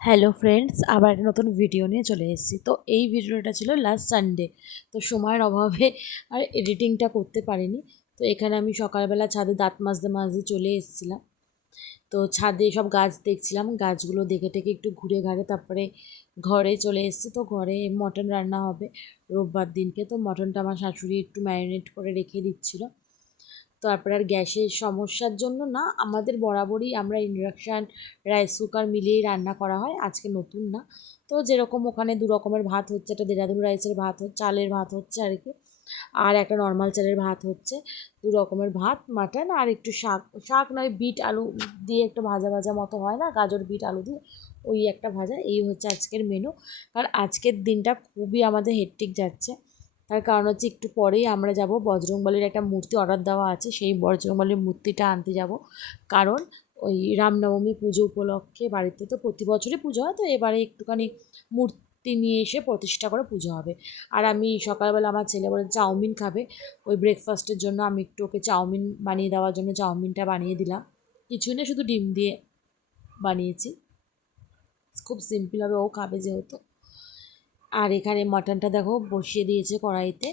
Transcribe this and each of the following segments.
Hello friends, আবার একটা নতুন ভিডিও নিয়ে চলে এসেছি। তো এই ভিডিওটা ছিল লাস্ট সানডে। তো সময়ের অভাবে আর এডিটিংটা করতে পারিনি। তো এখানে আমি সকালবেলা ছাদে দাঁত মাজতে মাজতে চলে এসেছিলাম। তো ছাদে সব গাছ দেখছিলাম, গাছগুলো দেখে টেকে একটু ঘুরে ঘাড়ে তারপরে ঘরে চলে এসেছি। তো ঘরে মটন রান্না হবে রোববার দিনকে। তো মটনটা আমার শাশুড়ি একটু ম্যারিনেট করে রেখে দিচ্ছিল। তারপরে আর গ্যাসের সমস্যার জন্য না, আমাদের বরাবরই আমরা ইন্ডাকশান রাইস কুকার মিলিয়েই রান্না করা হয়, আজকে নতুন না। তো যেরকম ওখানে দু রকমের ভাত হচ্ছে, একটা দেরাদুন রাইসের ভাত হচ্ছে, চালের ভাত হচ্ছে আর কি, আর একটা নর্মাল চালের ভাত হচ্ছে। দু রকমের ভাত, মাটন আর একটু শাক, শাক নয় বিট আলু দিয়ে একটু ভাজা ভাজা মতো হয় না, গাজর বিট আলু দিয়ে, ওই একটা ভাজা। এই হচ্ছে আজকের মেনু। কারণ আজকের দিনটা খুবই আমাদের হেক্টিক যাচ্ছে। তার কারণ হচ্ছে একটু পরেই আমরা যাব, বজরংবলীর একটা মূর্তি অর্ডার দেওয়া আছে, সেই বজরংবলীর মূর্তিটা আনতে যাব। কারণ ওই রামনবমী পুজো উপলক্ষে বাড়িতে তো প্রতি বছরই পুজো হয়, তো এবারে একটুখানি মূর্তি নিয়ে এসে প্রতিষ্ঠা করে পুজো হবে। আর আমি সকালবেলা আমার ছেলে বলে চাউমিন খাবে, ওই ব্রেকফাস্টের জন্য আমি একটু ওকে চাউমিন বানিয়ে দেওয়ার জন্য চাউমিনটা বানিয়ে দিলাম। কিছুই না, শুধু ডিম দিয়ে বানিয়েছি, খুব সিম্পলভাবে ও খাবে যেহেতু। আর এখানে মাটনটা দেখো বসিয়ে দিয়েছে কড়াইতে,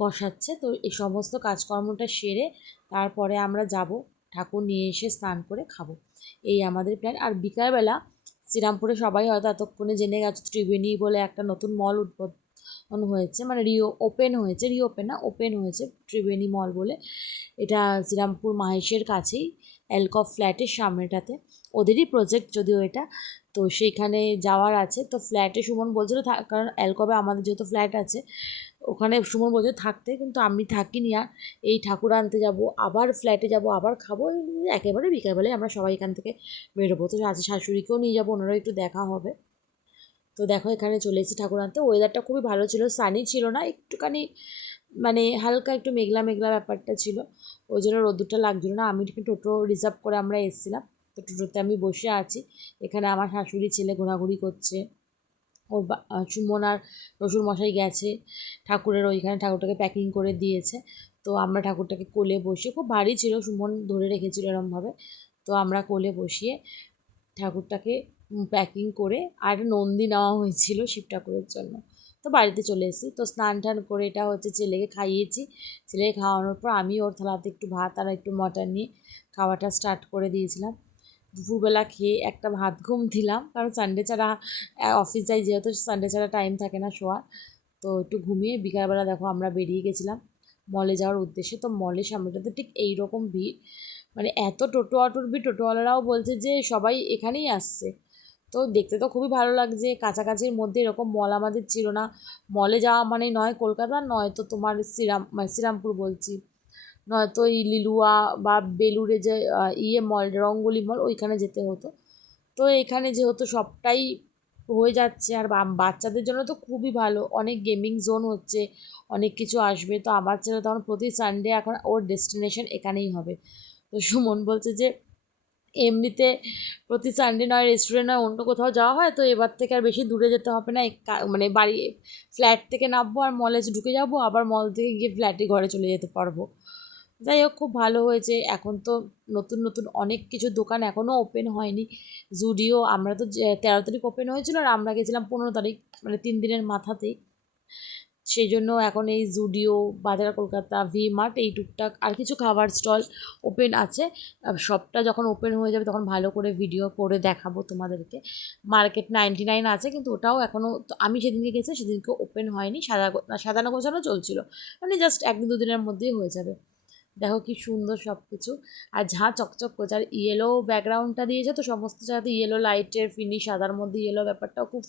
কষাচ্ছে। তো এই সমস্ত কাজকর্মটা সেরে তারপরে আমরা যাব, ঠাকুর নিয়ে এসে স্নান করে খাবো, এই আমাদের প্ল্যান। আর বিকালবেলা শ্রীরামপুরে সবাই হয়তো এতক্ষণে জেনে গেছে, ত্রিবেণী বলে একটা নতুন মল উদ্বোধন হয়েছে, মানে ওপেন হয়েছে, রিওপেন না, ওপেন হয়েছে ত্রিবেণী মল বলে। এটা শ্রীরামপুর মাহেশের কাছেই, অ্যালকফ ফ্ল্যাটের সামনেটাতে, ওদেরই প্রজেক্ট যদিও এটা। তো সেইখানে যাওয়ার আছে। তো ফ্ল্যাটে সুমন বলছিল কারণ অ্যালকবে আমাদের যেহেতু ফ্ল্যাট আছে, ওখানে সুমন বলছিল থাকতে, কিন্তু আমি থাকিনি আর। এই ঠাকুর আনতে যাব, আবার ফ্ল্যাটে যাব, আবার খাবো, একেবারে বিকালবেলায় আমরা সবাই এখান থেকে বেরোবো। তো আছে শাশুড়িকেও নিয়ে যাবো, ওনারাও একটু দেখা হবে। তো দেখো এখানে চলে এসেছি ঠাকুর আনতে। ওয়েদারটা খুবই ভালো ছিল, সানি ছিল না, একটুখানি মানে হালকা একটু মেঘলা মেঘলা ব্যাপারটা ছিল, ওই জন্য রোদ্দুরটা লাগছিল না। আমি টোটো রিজার্ভ করে আমরা এসেছিলাম। তো টোটোতে আমি বসে আছি, এখানে আমার শাশুড়ি ছেলে ঘোরাঘুরি করছে, ওর সুমন আর শ্বশুরমশাই গেছে ঠাকুরের ওইখানে, ঠাকুরটাকে প্যাকিং করে দিয়েছে। তো আমরা ঠাকুরটাকে কোলে বসিয়ে, খুব ভারী ছিল, সুমন ধরে রেখেছিল এরমভাবে, তো আমরা কোলে বসিয়ে ঠাকুরটাকে প্যাকিং করে, আর নন্দী নেওয়া হয়েছিল শিব ঠাকুরের জন্য। তো বাড়িতে চলে এসেছি। তো স্নান টান করে এটা হচ্ছে ছেলেকে খাইয়েছি। ছেলেকে খাওয়ানোর পর আমি ওর থালাতে একটু ভাত আর একটু মটন নিয়ে খাওয়াটা স্টার্ট করে দিয়েছিলাম। দুপুরবেলা খেয়ে একটা ভাত ঘুম দিলাম, কারণ সানডে ছাড়া অফিস যাই যেহেতু, সানডে ছাড়া টাইম থাকে না শোয়ার। তো একটু ঘুমিয়ে বিকালবেলা দেখো আমরা বেরিয়ে গেছিলাম মলে যাওয়ার উদ্দেশ্যে। তো মলের সামনেটাতে ঠিক এই রকম ভিড়, মানে এত টোটো অটোর ভিড়, টোটোওয়ালারাও বলছে যে সবাই এখানেই আসছে। তো দেখতে তো খুবই ভালো লাগছে, কাছাকাছির মধ্যে এরকম মল আমাদের ছিল না। মলে যাওয়া মানে নয় কলকাতা, নয় তো তোমার মানে শ্রীরামপুর বলছি, নয়তো এই লিলুয়া বা বেলুড়ে যে মল, রঙ্গলি মল, ওইখানে যেতে হতো। তো এখানে যেহেতু সবটাই হয়ে যাচ্ছে, আর বাচ্চাদের জন্য তো খুবই ভালো, অনেক গেমিং জোন হচ্ছে, অনেক কিছু আসবে। তো আমার ছেলে তখন প্রতি সানডে এখন ওর ডেস্টিনেশন এখানেই হবে। তো সুমন বলছে যে এমনিতে প্রতি সানডে নয় রেস্টুরেন্ট নয় অন্য কোথাও যাওয়া হয়, তো এবার থেকে আর বেশি দূরে যেতে হবে না, মানে বাড়ি ফ্ল্যাট থেকে নামবো আর মলে ঢুকে যাবো, আবার মল থেকে গিয়ে ফ্ল্যাটে ঘরে চলে যেতে পারবো। যাই হোক, খুব ভালো হয়েছে। এখন তো নতুন নতুন অনেক কিছু দোকান এখনও ওপেন হয়নি। জুডিও আমরা তো 13 তারিখ ওপেন হয়েছিল, আর আমরা গেছিলাম 15 তারিখ, মানে 3 দিনের মাথাতেই। সেই জন্য এখন এই জুডিও, বাজার কলকাতা, ভি মার্ট, এই টুকটাক আর কিছু খাবার স্টল ওপেন আছে। সবটা যখন ওপেন হয়ে যাবে তখন ভালো করে ভিডিও করে দেখাবো তোমাদেরকে। মার্কেট 99 আছে, কিন্তু ওটাও এখনও, আমি সেদিনকে গেছি সেদিনকে ওপেন হয়নি, সাজানো গোছানো চলছিল, মানে জাস্ট 1-2 দিনের মধ্যেই হয়ে যাবে। দেখো কি সুন্দর সব কিছু, আর ঝাঁ চকচক করছে, আর ইয়েলো ব্যাকগ্রাউন্ডটা দিয়েছে, তো সমস্ত জায়গাতে ইয়েলো লাইটের ফিনিশ, সাদার মধ্যে ইয়েলো ব্যাপারটাও খুব,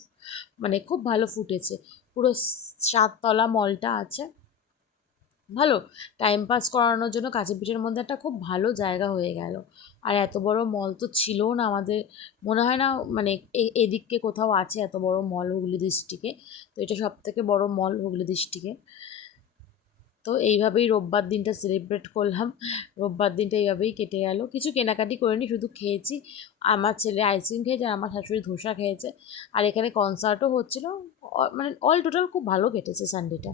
মানে খুব ভালো ফুটেছে। পুরো 7 তলা মলটা আছে, ভালো টাইম পাস করানোর জন্য কাছে পিঠের মধ্যে একটা খুব ভালো জায়গা হয়ে গেল। আর এত বড় মল তো ছিলও না আমাদের, মনে হয় না মানে এদিকে কোথাও আছে এত বড় মল হুগলি ডিস্ট্রিক্টে। তো এটা সব থেকে বড় মল হুগলি ডিস্ট্রিক্টে। তো এইভাবেই রোববার দিনটা সেলিব্রেট করলাম। রোববার দিনটা এইভাবেই কেটে গেল, কিছু কেনাকাটি করিনি, শুধু খেয়েছি। আমার ছেলে আইসক্রিম খেয়েছে, আর আমার শাশুড়ি ধোসা খেয়েছে। আর এখানে কনসার্টও হচ্ছিলো, মানে অল টোটাল খুব ভালো কেটেছে সানডেটা।